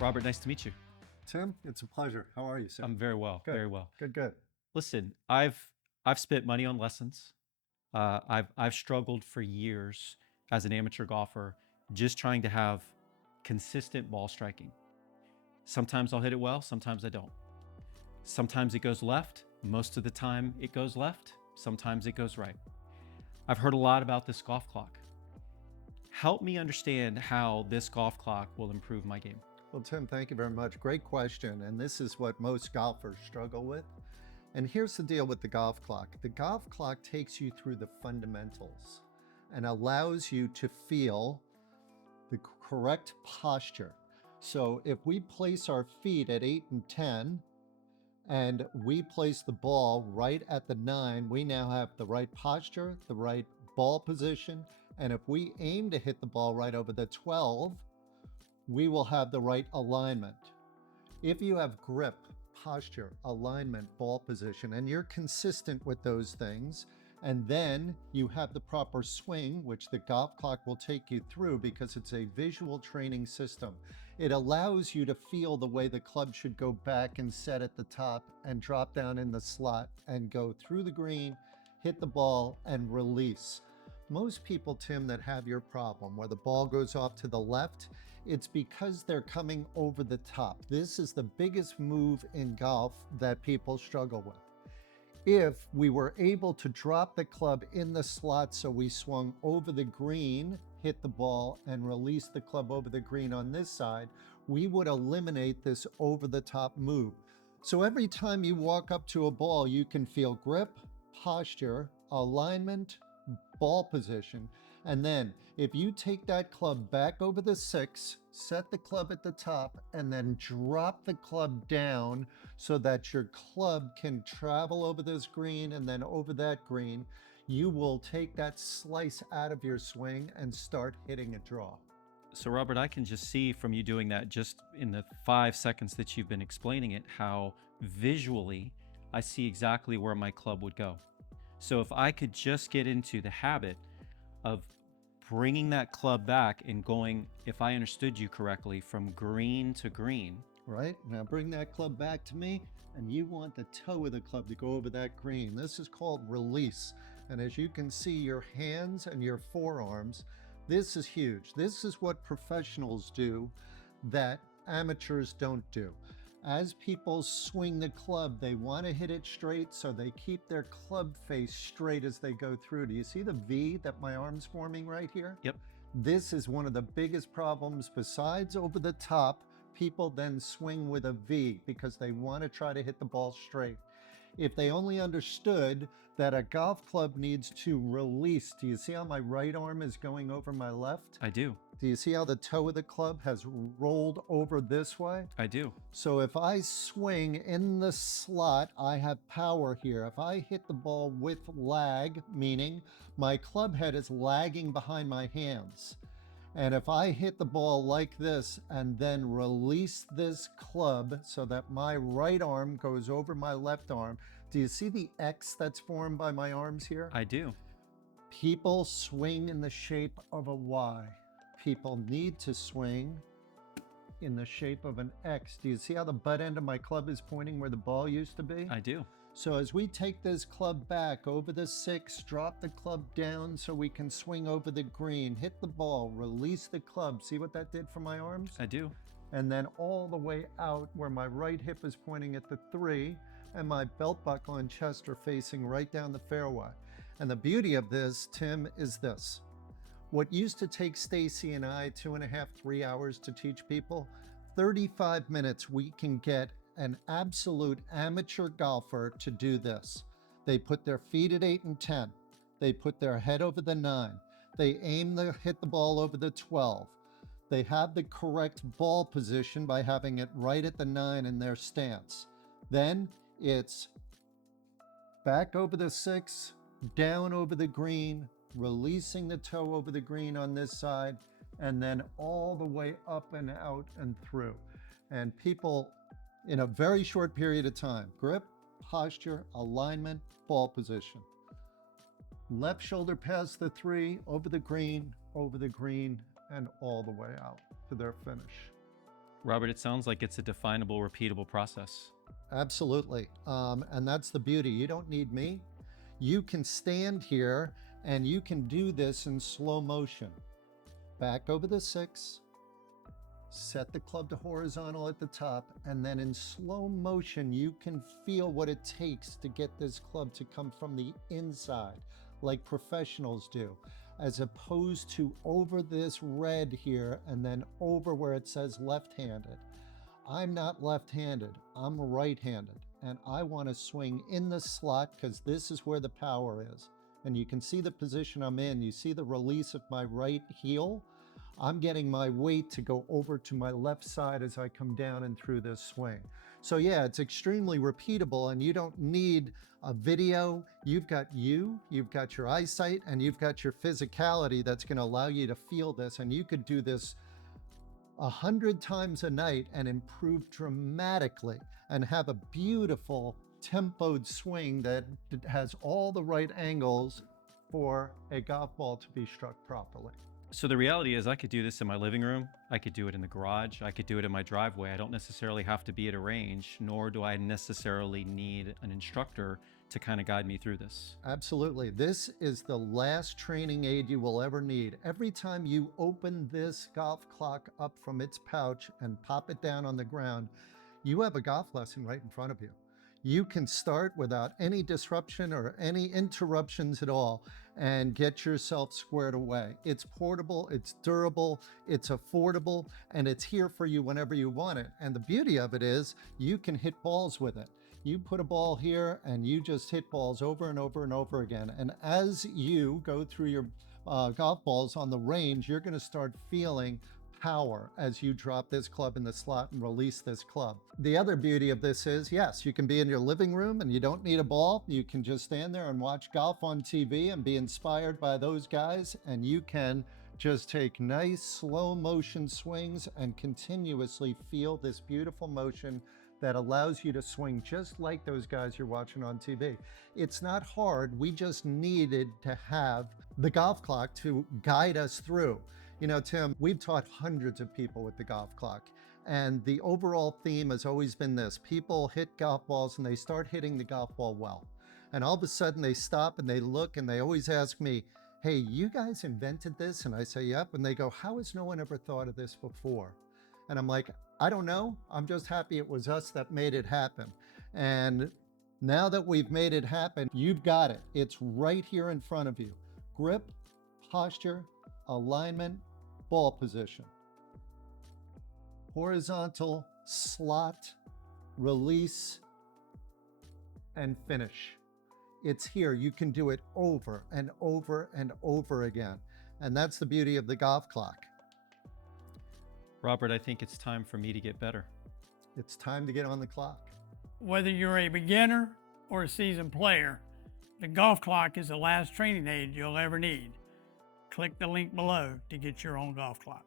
Robert, nice to meet you. Tim, it's a pleasure. How are you, sir? I'm very well, Good, very well. good. Listen, I've spent money on lessons. I've struggled for years as an amateur golfer, just trying to have consistent ball striking. Sometimes I'll hit it well, sometimes I don't. Sometimes it goes left. Most of the time it goes left. Sometimes it goes right. I've heard a lot about this golf clock. Help me understand how this golf clock will improve my game. Well, Tim, thank you very much. Great question. And this is what most golfers struggle with. And here's the deal with the golf clock. The golf clock takes you through the fundamentals and allows you to feel the correct posture. So if we place our feet at 8 and 10, and we place the ball right at the 9, we now have the right posture, the right ball position. And if we aim to hit the ball right over the 12, we will have the right alignment. If you have grip, posture, alignment, ball position, and you're consistent with those things, and then you have the proper swing, which the golf clock will take you through because it's a visual training system. It allows you to feel the way the club should go back and set at the top and drop down in the slot and go through the green, hit the ball, and release. Most people, Tim, that have your problem where the ball goes off to the left, it's because they're coming over the top. This is the biggest move in golf that people struggle with. If we were able to drop the club in the slot so we swung over the green, hit the ball, and release the club over the green on this side, we would eliminate this over the top move. So every time you walk up to a ball, you can feel grip, posture, alignment, ball position. And then if you take that club back over the 6, set the club at the top, and then drop the club down so that your club can travel over this green and then over that green, you will take that slice out of your swing and start hitting a draw. So, Robert, I can just see from you doing that just in the 5 seconds that you've been explaining it, how visually I see exactly where my club would go. So, if I could just get into the habit of bringing that club back and going, if I understood you correctly, from green to green. Right? Now bring that club back to me, and you want the toe of the club to go over that green. This is called release. And as you can see, your hands and your forearms, this is huge. This is what professionals do that amateurs don't do. As people swing the club, they want to hit it straight, so they keep their club face straight as they go through. Do you see the V that my arm's forming right here? Yep. This is one of the biggest problems besides over the top. People then swing with a V because they want to try to hit the ball straight. If they only understood that a golf club needs to release. Do you see how my right arm is going over my left? I do. Do you see how the toe of the club has rolled over this way? I do. So if I swing in the slot, I have power here. If I hit the ball with lag, meaning my club head is lagging behind my hands, and if I hit the ball like this and then release this club so that my right arm goes over my left arm, do you see the X that's formed by my arms here? I do. People swing in the shape of a Y. People need to swing in the shape of an X. Do you see how the butt end of my club is pointing where the ball used to be? I do. So as we take this club back over the 6, drop the club down so we can swing over the green, hit the ball, release the club. See what that did for my arms? I do. And then all the way out where my right hip is pointing at the 3 and my belt buckle and chest are facing right down the fairway. And the beauty of this, Tim, is this. What used to take Stacy and I 2.5, 3 hours to teach people, 35 minutes we can get an absolute amateur golfer to do this. They put their feet at 8 and 10. They put their head over the 9. They aim to hit the ball over the 12. They have the correct ball position by having it right at the 9 in their stance. Then it's back over the 6, down over the green, releasing the toe over the green on this side, and then all the way up and out and through. And people, in a very short period of time, grip, posture, alignment, ball position. Left shoulder past the 3, over the green, and all the way out to their finish. Robert, it sounds like it's a definable, repeatable process. Absolutely. And that's the beauty. You don't need me. You can stand here and you can do this in slow motion. Back over the 6, set the club to horizontal at the top, and then in slow motion, you can feel what it takes to get this club to come from the inside, like professionals do, as opposed to over this red here and then over where it says left-handed. I'm not left-handed, I'm right-handed, and I want to swing in the slot because this is where the power is. And you can see the position I'm in. You see the release of my right heel. I'm getting my weight to go over to my left side as I come down and through this swing. So yeah, it's extremely repeatable, and you don't need a video. You've got your eyesight, and you've got your physicality that's going to allow you to feel this. And you could do this 100 times a night and improve dramatically and have a beautiful tempoed swing that has all the right angles for a golf ball to be struck properly. So the reality is I could do this in my living room. I could do it in the garage. I could do it in my driveway. I don't necessarily have to be at a range, nor do I necessarily need an instructor to kind of guide me through this. Absolutely. This is the last training aid you will ever need. Every time you open this golf clock up from its pouch and pop it down on the ground, you have a golf lesson right in front of you. You can start without any disruption or any interruptions at all and get yourself squared away. It's portable, it's durable, it's affordable, and it's here for you whenever you want it. And the beauty of it is you can hit balls with it. You put a ball here and you just hit balls over and over and over again. And as you go through your golf balls on the range, you're going to start feeling power as you drop this club in the slot and release this club. The other beauty of this is, yes, you can be in your living room and you don't need a ball. You can just stand there and watch golf on TV and be inspired by those guys, and you can just take nice slow motion swings and continuously feel this beautiful motion that allows you to swing just like those guys you're watching on TV. It's not hard. We just needed to have the golf clock to guide us through. You know, Tim, we've taught hundreds of people with the golf clock, and the overall theme has always been this. People hit golf balls and they start hitting the golf ball well. And all of a sudden they stop and they look and they always ask me, hey, you guys invented this? And I say, yep. And they go, how has no one ever thought of this before? And I'm like, I don't know. I'm just happy it was us that made it happen. And now that we've made it happen, you've got it. It's right here in front of you. Grip, posture, alignment, ball position. Horizontal, slot, release, and finish. It's here. You can do it over and over and over again. And that's the beauty of the golf clock. Robert, I think it's time for me to get better. It's time to get on the clock. Whether you're a beginner or a seasoned player, the golf clock is the last training aid you'll ever need. Click the link below to get your own golf clock.